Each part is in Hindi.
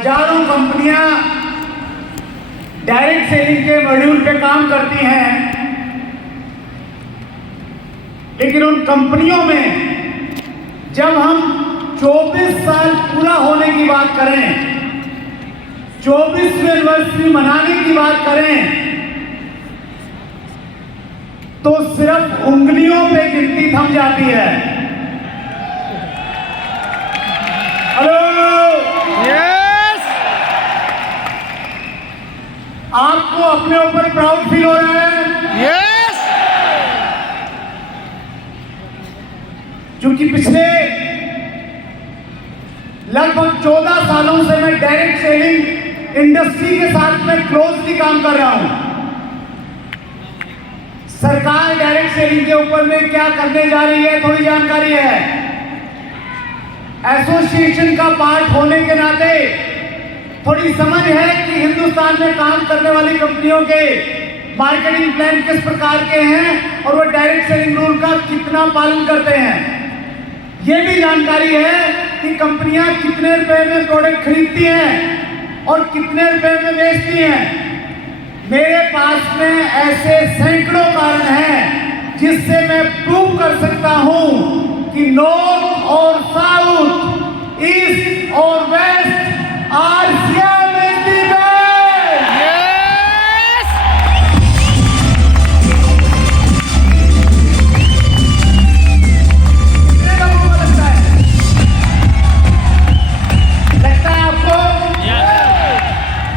हजारों कंपनियां डायरेक्ट सेलिंग के मॉड्यूल पे काम करती हैं, लेकिन उन कंपनियों में जब हम 24 साल पूरा होने की बात करें, 24वीं एनिवर्सरी मनाने की बात करें, तो सिर्फ उंगलियों पे गिनती थम जाती है। हेलो, यस, आपको अपने ऊपर प्राउड फील हो रहा है? यस, क्योंकि पिछले लगभग 14 सालों से मैं डायरेक्ट सेलिंग इंडस्ट्री के साथ में क्लोजली काम कर रहा हूं। सरकार डायरेक्ट सेलिंग के ऊपर में क्या करने जा रही है, थोड़ी जानकारी है। एसोसिएशन का पार्ट होने के नाते थोड़ी समझ है कि हिंदुस्तान में काम करने वाली कंपनियों के मार्केटिंग प्लान किस प्रकार के हैं और वो डायरेक्ट सेलिंग रूल का कितना पालन करते हैं। ये भी जानकारी है कि कंपनियां कितने रुपए में प्रोडक्ट खरीदती हैं और कितने रुपए में बेचती हैं। मेरे पास में ऐसे सैकड़ों कारण हैं जिससे मैं प्रूव कर सकता हूं कि नॉर्थ और साउथ, ईस्ट और west are same in the world. Yes, लगता है आपको?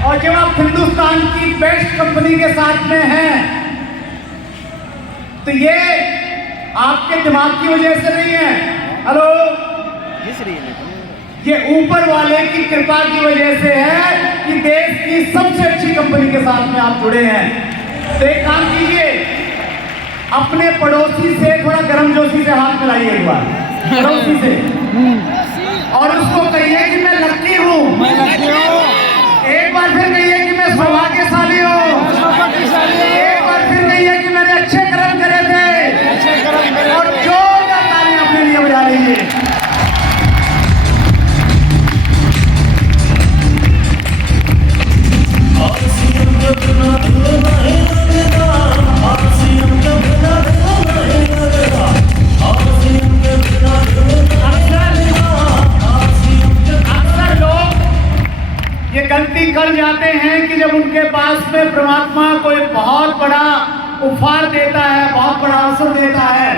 और जब आप हिंदुस्तान की बेस्ट कंपनी के साथ में हैं, तो ये आपके दिमाग की वजह से नहीं है। हेलो, ये ऊपर वाले की कृपा की वजह से है कि देश की सबसे अच्छी कंपनी के साथ में आप जुड़े हैं। तो एक काम कीजिए, अपने पड़ोसी से थोड़ा गर्मजोशी से हाथ मिलाइए एक बार, पड़ोसी से, और उसको कहिए कि मैं लकी हूं। एक बार फिर कहिए कि मैं सौभाग्यशाली हूँ। एक बार फिर कहिए कि मैंने अच्छे कर्म करे थे, और जोरदार तालियां अपने लिए बजा लीजिए। अक्सर लोग ये गलती कर जाते हैं कि जब उनके पास में परमात्मा कोई बहुत बड़ा उपहार देता है, बहुत बड़ा अवसर देता है,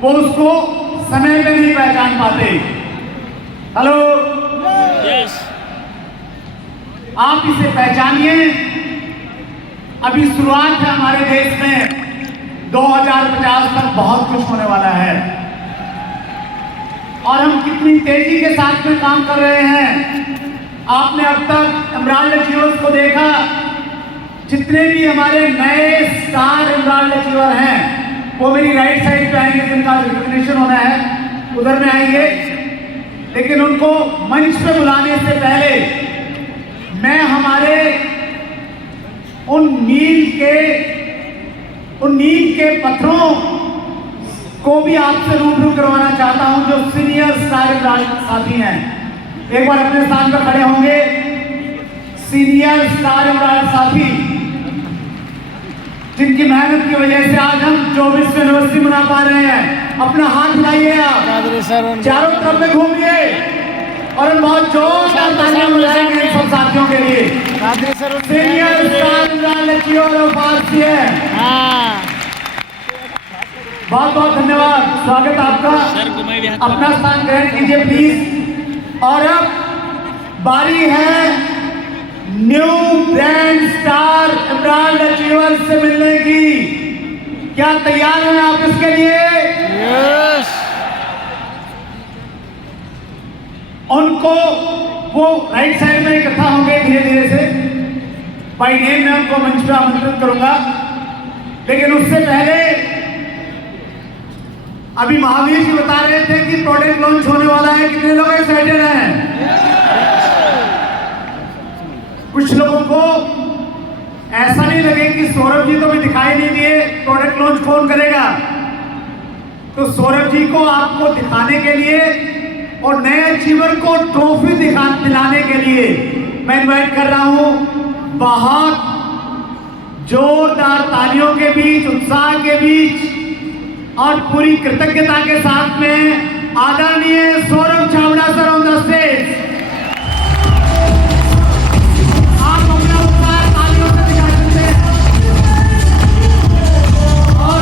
वो उसको समय में नहीं पहचान पाते। हेलो, यस, आप इसे पहचानिए। अभी शुरुआत है हमारे देश में, 2050 तक बहुत कुछ होने वाला है, और हम कितनी तेजी के साथ में काम कर रहे हैं। आपने अब तक एमराल्ड अचीवर्स को देखा, जितने भी हमारे नए स्टार एमराल्ड अचीवर हैं, वो मेरी राइट साइड पे आएंगे, जिनका रिकॉग्निशन होना है उधर में आएंगे। लेकिन उनको मंच पे बुलाने से पहले मैं हमारे उन नील के पत्थरों को भी आपसे रूबरू करवाना चाहता हूं, जो सीनियर स्टार एमराल्ड साथी हैं। एक बार अपने स्थान पर खड़े होंगे सीनियर स्टार एमराल्ड साथी, जिनकी मेहनत की वजह से आज हम 24वीं एनिवर्सरी मना पा रहे हैं। अपना हाथ हिलाइए, आप चारों तरफ में घूमिए, और हम बहुत जोरदार तालियां बजाएंगे इन सब साथियों के लिए। Senior star emerald achiever of RCM, बहुत बहुत धन्यवाद, स्वागत आपका। अपना स्थान ग्रहण कीजिए प्लीज। और अब बारी है new grand star emerald achiever से मिलने की। क्या तैयार हैं आप इसके लिए? यस, उनको वो राइट साइड में इकट्ठा होंगे धीरे धीरे से, बाई नेम मैं उनको मंच पर आमंत्रित करूंगा। लेकिन उससे पहले अभी महावीर जी बता रहे थे कि प्रोडक्ट लॉन्च होने वाला है। कितने लोग एक्साइटेड हैं? कुछ लोगों को ऐसा नहीं लगे कि सौरभ जी तो भी दिखाई नहीं दिए, प्रोडक्ट लॉन्च कौन करेगा। तो सौरभ जी को आपको दिखाने के लिए और नए अचीवर को ट्रॉफी दिलाने के लिए इनवाइट कर रहा हूं बहुत जोरदार तालियों के बीच, उत्साह के बीच और पूरी कृतज्ञता के साथ में आदरणीय Saurabh Chhabra sir on the stage. आप अपना उत्साह तालियों से दिखा सकते हैं। और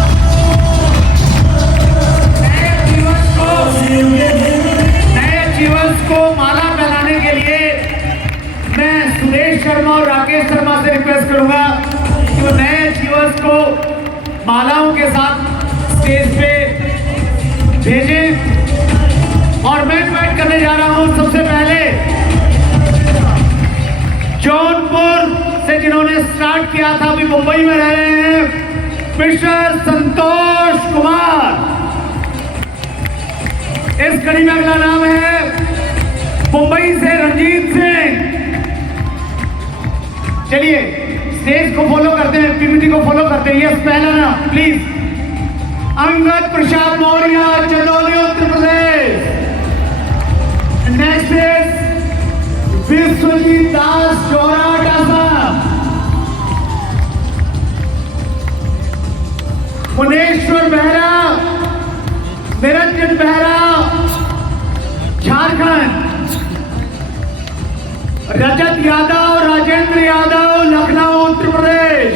नए जीवन को माला पहनाने के लिए मैं सुरेश शर्मा और राकेश शर्मा से रिक्वेस्ट करूंगा कि वो नए जीवन को मालाओं के साथ स्टेज पे भेजें। और मैं इनवाइट करने जा रहा हूं सबसे पहले जौनपुर से जिन्होंने स्टार्ट किया था, अभी मुंबई में रह रहे हैं, मिस्टर संतोष कुमार। इस कड़ी में अगला नाम है मुंबई से रंजीत सिंह। चलिए स्टेज को फॉलो करते हैं, पीपीटी को फॉलो करते हैं। यस, पहला नाम please Angad Prasad Maurya, Chandauli, Uttar Pradesh. Next is Vishwajeet Das, Jorhat, Assam. Muneshwar Behera, Niranjan Behera, Jharkhand. Rajat Yadav, Rajendra Yadav, Lucknow, Uttar Pradesh.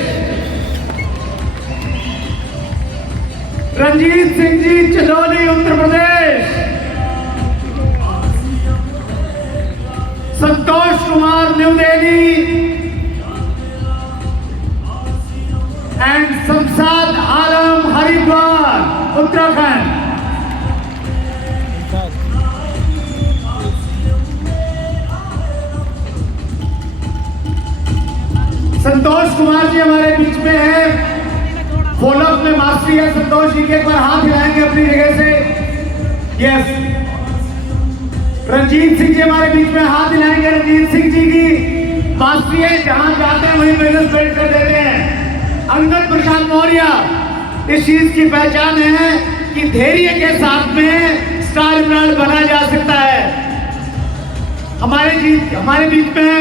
Ranjit Singh ji, Chandauli, Uttar Pradesh. Santosh Kumar, new Delhi. And Shamshad Alam, Haridwar, Uttarakhand. Santosh Kumar ji हमारे बीच में है, फॉलोअप में मास्टरी है संतोष जी के। एक बार हाथ हिलाएंगे अपनी जगह से। यस, रंजीत सिंह जी हमारे बीच में हाथ हिलाएंगे। रंजीत सिंह जी की मास्टरी है, जहां जाते हैं वहीं बिजनेस बिल्ड कर देते हैं। अंगद प्रसाद मौर्य, इस चीज की पहचान है कि धैर्य के साथ में स्टार ब्रांड बना जा सकता है। हमारे बीच में है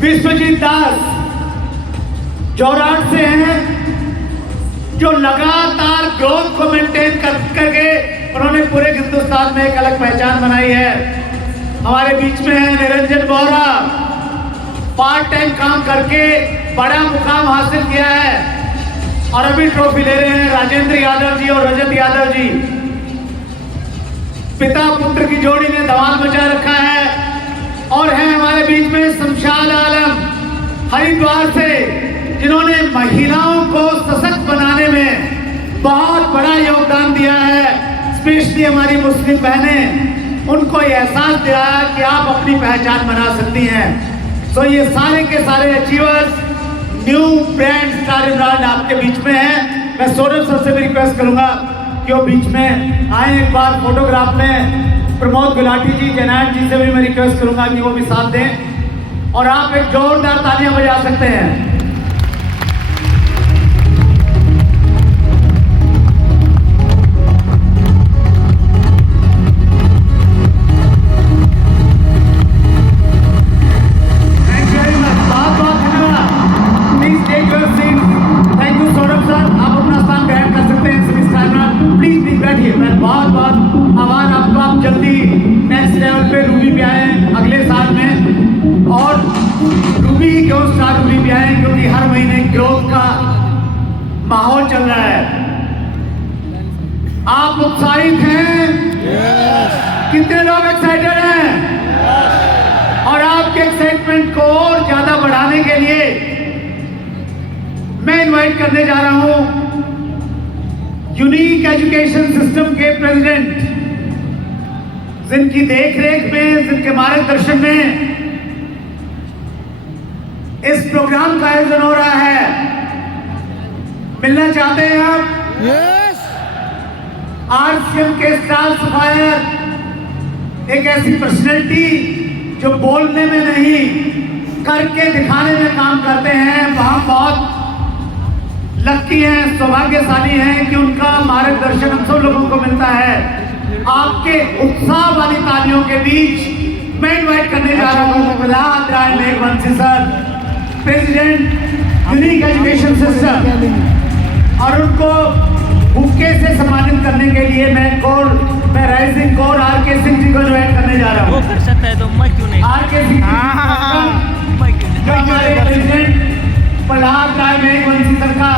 विश्वजीत दास, जोरहाट से हैं, जो लगातार ग्रोथ को मेंटेन करके उन्होंने पूरे हिंदुस्तान में एक अलग पहचान बनाई है। हमारे बीच में है निरंजन बोहरा, पार्ट टाइम काम करके बड़ा मुकाम हासिल किया है और अभी ट्रॉफी ले रहे हैं राजेंद्र यादव जी और रजत यादव जी। पिता पुत्र की जोड़ी ने धमाल मचा रखा है। और है हमारे बीच में शमशाद आलम, हरिद्वार से, जिन्होंने महिलाओं को सशक्त बनाने में बहुत बड़ा योगदान दिया है। स्पेशली हमारी मुस्लिम बहनें, उनको एहसास दिलाया कि आप अपनी पहचान बना सकती हैं। तो ये सारे के सारे achievers, new brand star brand आपके बीच में है। मैं सौरभ सर से भी रिक्वेस्ट करूंगा कि वो बीच में आए एक बार फोटोग्राफ में। प्रमोद गुलाटी जी, जैनायत जी से भी मैं रिक्वेस्ट करूंगा कि वो भी साथ दें और आप एक जोरदार तालियां बजा सकते हैं। बहुत बहुत आभार आपका। आप जल्दी नेक्स्ट लेवल पे रूबी पे आए अगले साल में, और रूबी क्यों स्टार रूबी पे आए, क्योंकि हर महीने ग्रोथ का माहौल चल रहा है। आप उत्साहित हैं? कितने लोग एक्साइटेड हैं? और आपके एक्साइटमेंट को और ज्यादा बढ़ाने के लिए मैं इनवाइट करने जा रहा हूं यूनिक एजुकेशन सिस्टम के प्रेसिडेंट, जिनकी देखरेख में, जिनके मार्गदर्शन में इस प्रोग्राम का आयोजन हो रहा है। मिलना चाहते हैं आप? यस। आरसीएम के स्टार सफायर, एक ऐसी पर्सनैलिटी जो बोलने में नहीं करके दिखाने में काम करते हैं। वहां बहुत लकी हैं, सौभाग्यशाली हैं कि उनका मार्गदर्शन हम सब लोगों को मिलता है। आपके उत्साह वाली तालियों के बीच मैं इनवाइट करने जा रहा हूँ Prahlad Rai Meghvanshi sir, president unique education system, और उनको बुके से सम्मानित करने के लिए मैं rising core R K. Singh ji को इनवाइट करने जा रहा वो हूँ। कर सकता है तो मैं क्यों नहीं? आर.के. सिंह जो हमारे प्रेसिडेंट प्रहलाद राय मेघवंशी सर का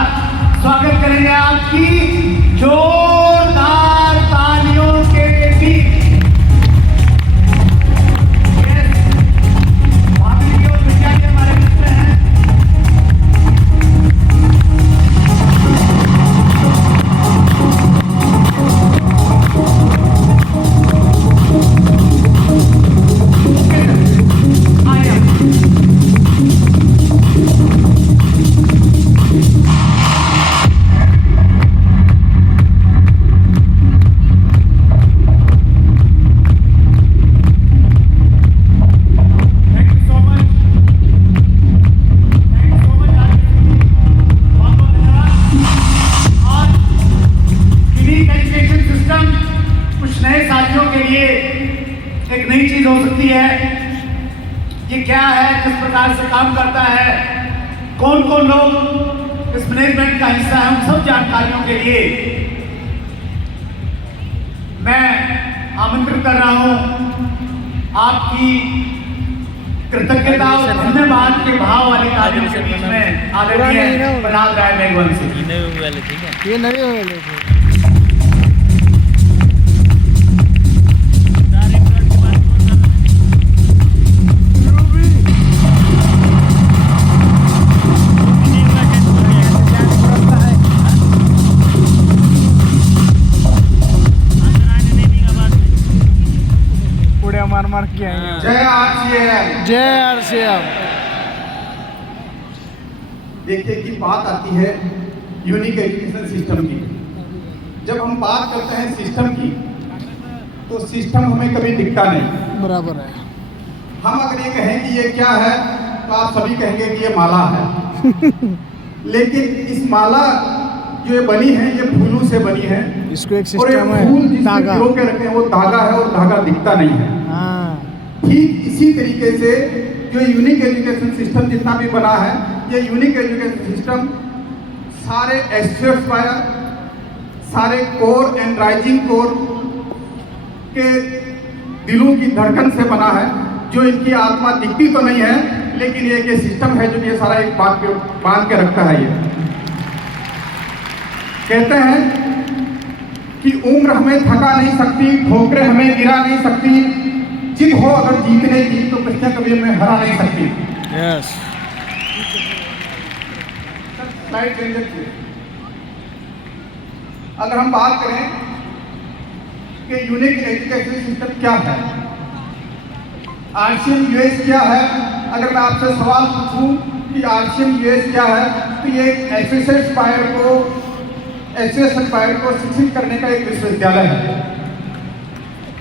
स्वागत करेंगे आपकी जोरदार तालियों के बीच। हमारे मित्र हैं। एक नई चीज हो सकती है। ये क्या है, किस प्रकार से काम करता है, कौन कौन लोग इस मैनेजमेंट का हिस्सा है, उन सब जानकारियों के लिए मैं आमंत्रित कर रहा हूं आपकी कृतज्ञता और धन्यवाद के भाव वाली तालियों के बीच में आदरणीय प्रहलाद राय मेघवंशी। ये नहीं वाले ठीक है, ये नहीं वाले थे। मार के आएंगे। जय आरसीएम, जय आरसीएम। देखिए की बात आती है यूनिक एजुकेशन सिस्टम की। जब हम बात करते हैं सिस्टम की तो सिस्टम हमें कभी दिखता नहीं। बराबर है। हम अगर ये कहें कि ये क्या है तो आप सभी कहेंगे कि ये माला है। लेकिन इस माला जो ये बनी है ये फूलों से बनी है। इसको एक और ये सिस्टम फूल है, जिसमें धागा। भिगो के रखे हैं वो धागा है और धागा दिखता नहीं है। हाँ। ठीक इसी तरीके से जो यूनिक एजुकेशन सिस्टम जितना भी बना है, ये यूनिक एजुकेशन सिस्टम सारे एस्ट्रेस वायर, सारे कोर एंड राइजिंग कोर के दिलों की धड़कन से बना है। जो इनकी आत्मा दिखती तो नहीं है, लेकिन ये सिस्टम है जो ये सारा एक बात पे बांध के रखता है। ये कहते हैं कि उम्र हमें थका नहीं सकती, ठोकरें हमें गिरा नहीं सकती, जिद हो अगर जीतने की तो कृष्ण कभी हमें हरा नहीं सकती। यस। अगर हम बात करें कि यूनिक एजुकेशन सिस्टम क्या है, आरसीएम यूएस क्या है, अगर मैं आपसे सवाल पूछूं कि आरसीएम यूएस क्या है, तो ये एसएस फायर को शिक्षित करने का एक विश्वविद्यालय है।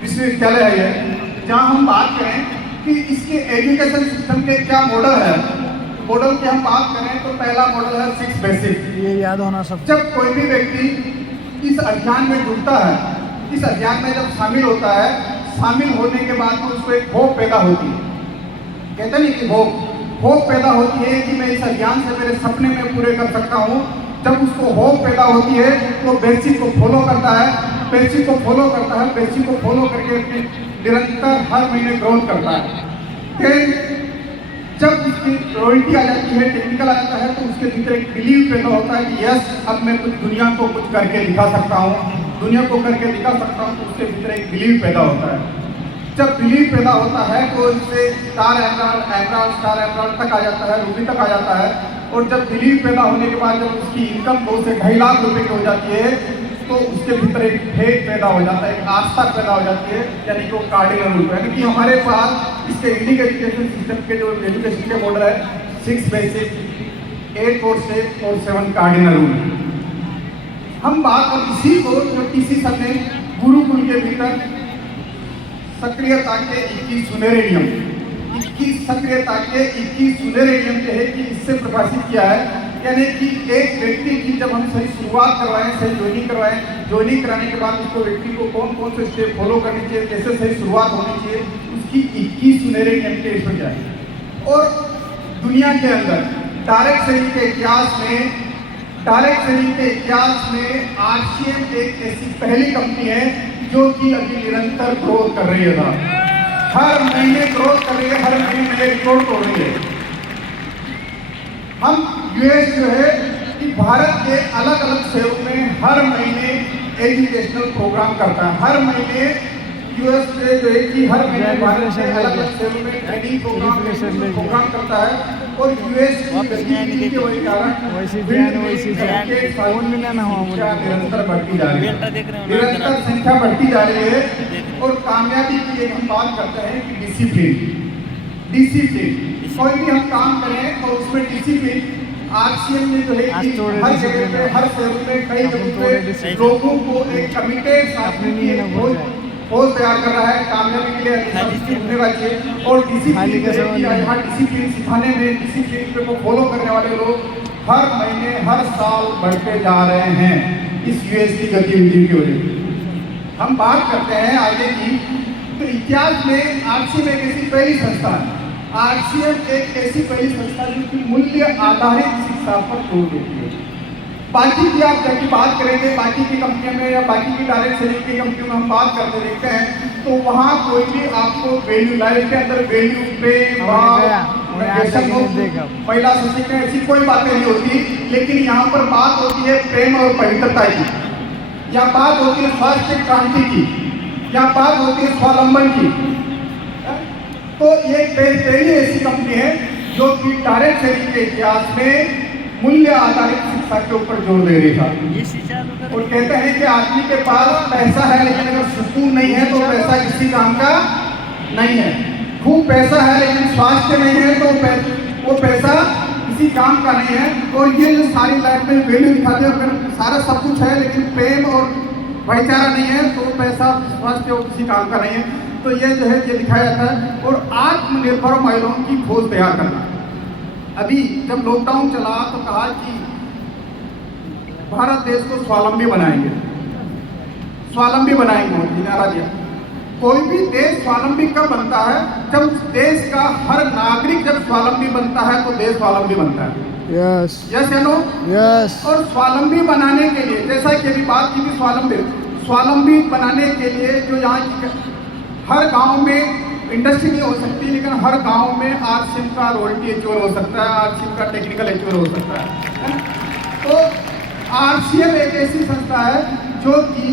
विश्वविद्यालय है ये, जहाँ हम बात करें कि इसके एजुकेशन सिस्टम के क्या मॉडल है। मॉडल की हम बात करें तो पहला मॉडल है 6 बेसिक। ये याद होना सब। जब कोई भी व्यक्ति इस अभियान में जुड़ता है, इस अभियान में जब शामिल होता है, शामिल होने के बाद तो उसको एक होप पैदा होती है। कहते नहीं कि होप पैदा होती है कि मैं इस अभियान से मेरे सपने में पूरे कर सकता हूँ। जब उसको होप पैदा होती है तो बेसिक को फॉलो करता है, बेसिक को फॉलो करता है, बेसिक को फॉलो करके अपने निरंतर हर महीने ग्रोथ करता है। फिर जब उसकी रॉयल्टी आ जाती है, टेक्निकल आ जाता है, तो उसके भीतर एक बिलीव पैदा होता है कि यस अब मैं कुछ दुनिया को कुछ करके दिखा सकता हूँ, दुनिया को करके दिखा सकता हूँ। तो उसके भीतर एक बिलीव पैदा होता है। जब बिलीव पैदा होता है तो इससे स्टार एमराल्ड तक आ जाता है, रूबी तक आ जाता है। और जब बिलीव पैदा होने के बाद जब उसकी इनकम 2 से 2.5 लाख रुपए की हो जाती है तो उसके भीतर एक फेथ पैदा हो जाता है, एक आस्था पैदा हो जाती है, यानी कि वो कार्डिनल रूप है। यानी कि हमारे पास इसके इंडियन एजुकेशन सिस्टम के जो एजुकेशन के मॉडल है 6 बेसिक, 8 कोर स्टेप और 7 कार्डिनल रूल। हम बात अब इसी को जो टीसी सर ने गुरुकुल के भीतर सक्रियता के 21 सुनहरे नियम, 21 सक्रियता के 21 सुनहरे नियम के है कि इससे प्रकाशित किया है। यानी कि एक व्यक्ति की जब हम सही शुरुआत करवाएं, सही ज्वाइनिंग करवाएं, ज्वाइनिंग कराने के बाद उसको व्यक्ति को कौन कौन से स्टेप फॉलो करनी चाहिए, कैसे सही शुरुआत होनी चाहिए, उसकी 21 सुनहरे घंटे इसमें जाए। और दुनिया के अंदर डायरेक्ट सेलिंग के इतिहास में RCM एक ऐसी पहली कंपनी है जो कि अभी निरंतर ग्रोथ कर रही है, हर महीने ग्रोथ कर रही है, हर महीने नए रिकॉर्ड तोड़ रही है। हम यूएस जो है कि भारत के अलग अलग शहरों में हर महीने एजुकेशनल प्रोग्राम करता है, हर महीने यूएस से जो है कि हर महीने भारत के अलग अलग शहरों में ट्रेनिंग प्रोग्राम करता है। और यूएस की गतिविधि के वही कारण निरंतर बढ़ती जा रही है, निरंतर संख्या बढ़ती जा रही है। और कामयाबी की एक हम बात करते हैं कि डिसिप्लिन कोई भी हम काम करें और उसमें डिसिप्लिन RCM में जो है कि हर जगह पे, हर शहर में, कई जगहों पे लोगों को एक कमिटेड साथी की एक फौज तैयार कर रहा है कामयाबी के लिए होने चाहिए। और डिसिप्लिन यहाँ डिसिप्लिन सिखाने में, डिसिप्लिन को फॉलो करने वाले लोग हर महीने हर साल बढ़ते जा रहे हैं इस यूएस की गतिविधि की वजह से। हम बात करते हैं आगे की, तो इतिहास में RCM एक ऐसी पहली संस्था है, RCM एक ऐसी पहली संस्था जो कि मूल्य आधारित शिक्षा पर जोर देती है। बाकी की आप जब बात करेंगे, बाकी की कंपनियों में या बाकी की डायरेक्ट सेलिंग की कंपनियों में हम बात करते देखते हैं तो वहाँ कोई भी आपको वैल्यू, लाइफ के अंदर वैल्यू, प्रेम, महिला सशक्तिकरण ऐसी कोई बातें नहीं होती। लेकिन यहाँ पर बात होती है प्रेम और पवित्रता की, या बात होती है स्वास्थ्य क्रांति की, या बात होती है स्वावलंबन की। तो ये पहली ऐसी कंपनी है जो कि डायरेक्ट सेलिंग के इतिहास में मूल्य आधारित शिक्षा के ऊपर जोर दे रही था। और कहते हैं कि आदमी के पास पैसा है लेकिन अगर सुकून नहीं है तो पैसा किसी काम का नहीं है। खूब पैसा है लेकिन स्वास्थ्य नहीं है तो वो पैसा किसी काम का नहीं है। और ये जो सारी लाइफ में वैल्यू दिखाते हैं, अगर सारा सब कुछ है लेकिन प्रेम और भाईचारा नहीं है तो पैसा, स्वास्थ्य और किसी काम का नहीं है। तो ये जो है ये दिखाया जाता है। और आत्मनिर्भर महिलाओं की फौज तैयार करना। अभी जब लॉकडाउन चला तो कहा कि भारत देश को स्वावलंबी बनाएंगे, मोदी ने नारा दिया। कोई भी देश स्वावलंबी कब बनता है? जब देश का हर नागरिक जब स्वावलंबी बनता है तो देश स्वावलंबी बनता है। यस या नो? यस। और स्वावलंबी बनाने के लिए, जैसा कि अभी बात की थी, स्वावलंबी बनाने के लिए जो यहाँ की हर गांव में इंडस्ट्री नहीं हो सकती, लेकिन हर गांव में RCM का रॉयल्टी एचओएल हो सकता है, RCM का टेक्निकल एचओएल हो सकता है। तो RCM एक ऐसी संस्था है जो कि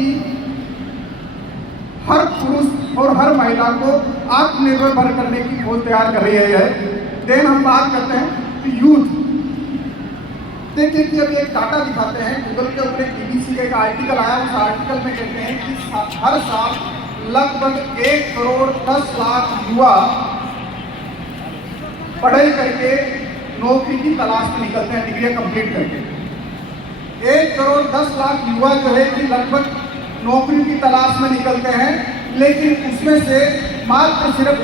हर पुरुष और हर महिला को आत्मनिर्भर करने की फौज तैयार कर रही है। देन हम बात करते हैं कि यूथ। देखिए कि अभी एक डाटा दिखाते हैं, गूगल के ऊपर एक BBC का एक आर्टिकल आया, उस आर्टिकल में कहते हैं कि हर साल लगभग 1 करोड़ 10 लाख युवा पढ़ाई करके नौकरी की तलाश में निकलते हैं, डिग्रियां कंप्लीट करके। 1 करोड़ 10 लाख युवा जो है कि लगभग नौकरी की तलाश में निकलते हैं, लेकिन उसमें से मात्र सिर्फ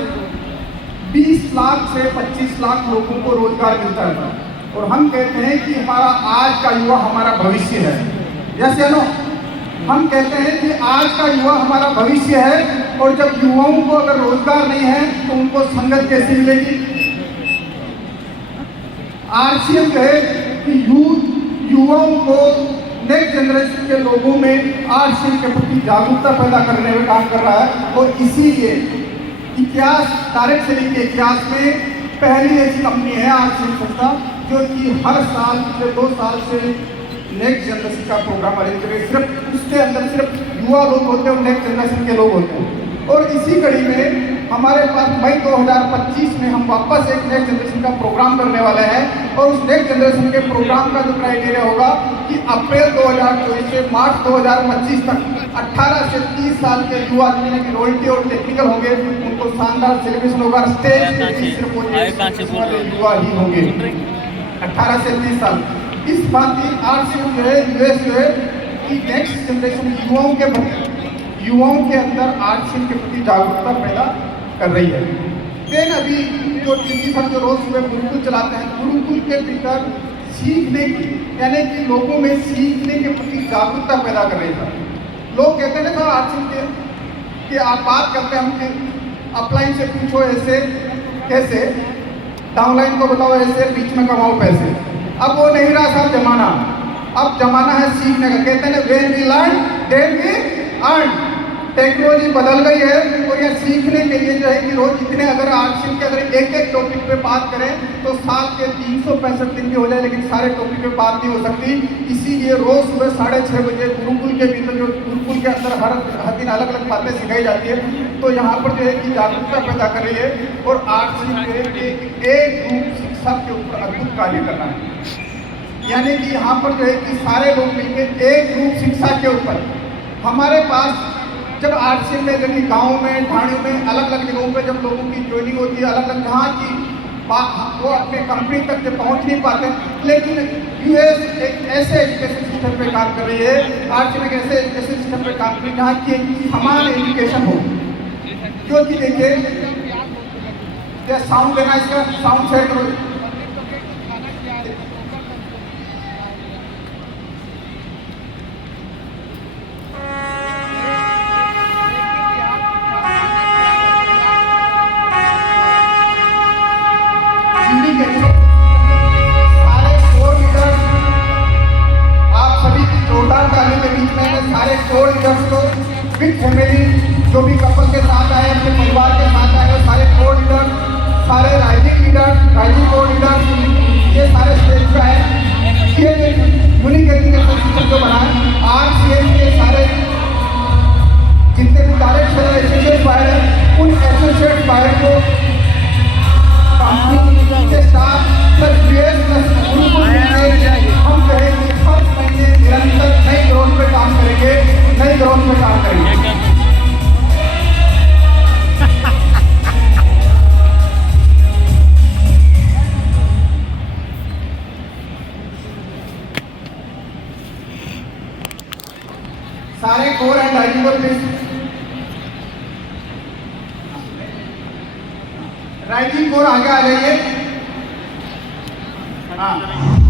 20 लाख से 25 लाख लोगों को रोजगार मिलता है। और हम कहते हैं कि हमारा आज का युवा हमारा भविष्य है। जैसे नो हम कहते हैं कि आज का युवा हमारा भविष्य है। और जब युवाओं को अगर रोजगार नहीं है तो उनको संगत कैसे मिलेगी? RCM जो है कि युवाओं को, नेक्स्ट जनरेशन के लोगों में RCM के प्रति जागरूकता पैदा करने में काम कर रहा है। और इसीलिए इतिहास, डायरेक्ट सेलिंग के इतिहास में पहली ऐसी कंपनी है RCM संस्था जो कि हर साल पिछले 2 साल से नेक्स्ट जनरेशन का प्रोग्राम अरेंज करें। सिर्फ उसके अंदर सिर्फ युवा लोग होते हैं और नेक्स्ट जनरेशन के लोग होते हैं। और इसी कड़ी में हमारे पास मई 2025 में हम वापस एक नेक्स्ट जनरेशन का प्रोग्राम करने वाले हैं। और उस नेक्स्ट जनरेशन के प्रोग्राम का जो क्राइटेरिया होगा कि अप्रैल 2024 से मार्च 2025 तक 18 से 30 साल के युवा जिन्हें रॉयल्टी और टेक्निकल होंगे उनको शानदार सेलिब्रेशन होगा। स्टेज सिर्फ युवा ही होंगे 18 से 30 साल। इस बात की RCM जो है, यूएस जो है कि नेक्स्ट जनरेशन युवाओं के अंदर RCM के प्रति जागरूकता पैदा कर रही है। देन अभी जो टीचर हम जो रोज सुबह गुरुकुल चलाते हैं, गुरुकुल के भीतर सीखने की, यानी कि लोगों में सीखने के प्रति जागरूकता पैदा कर रही है। लोग कहते हैं ना सर आरसीएम के कि आप बात करते हैं हम कि अपलाइन से पूछो ऐसे कैसे, डाउनलाइन को बताओ ऐसे, बीच में कमाओ पैसे। अब वो नहीं रहा साहब जमाना, अब जमाना है सीखने का। कहते हैं when we learn then we earn. Technology बदल गई है और यह सीखने के लिए जो है कि रोज इतने अगर आरसीएम के अगर एक एक टॉपिक पे बात करें तो साल के 365 दिन भी हो जाए, लेकिन सारे टॉपिक पे बात नहीं हो सकती। इसीलिए रोज सुबह 6:30 बजे गुरुकुल के भीतर जो गुरुकुल के अंदर हर दिन अलग अलग बातें सिखाई जाती है, तो यहाँ पर जो है कि जागरूकता पैदा कर रही है और आरसीएम के एक रूप शिक्षा के ऊपर अद्भुत कार्य करना है। यानी कि यहाँ पर जो है कि सारे लोग मिलकर एक रूप शिक्षा के ऊपर हमारे पास जब आरसीएम में जबकि गाँव में ठाणियों में अलग अलग जगहों पे जब लोगों की ज्वाइनिंग होती है, अलग अलग जहाँ की वो अपने कंपनी तक जब पहुँच नहीं पाते, लेकिन यूएस एक ऐसे एजुकेशन सिस्टम पे काम कर रही है, आरसीएम एक ऐसे एजुकेशन सिस्टम पे काम कर रही है जहाँ की समान एजुकेशन हो। क्योंकि देखिए क्या साउंड देना, इसका साउंड सेट करो। विद फैमिली जो भी कपल के साथ आए, अपने परिवार के साथ आए, सारे कोर लीडर, सारे rising leader, rising core leader, ये सारे स्टेज पे आए। ये यूनिक एजुकेशन सिस्टम जो बना है आरसीएम के सारे जितने भी डायरेक्ट एसोसिएट बाहर है, उन एसोसिएट बाहर को कंपनी के स्टाफ प्लस बीएस प्लस हम कहेंगे हर महीने निरंतर नई ग्रोथ पे काम करेंगे, नई ग्रोथ पे काम करेंगे। सारे core and rising core please, rising core आगे आ जाइए। हाँ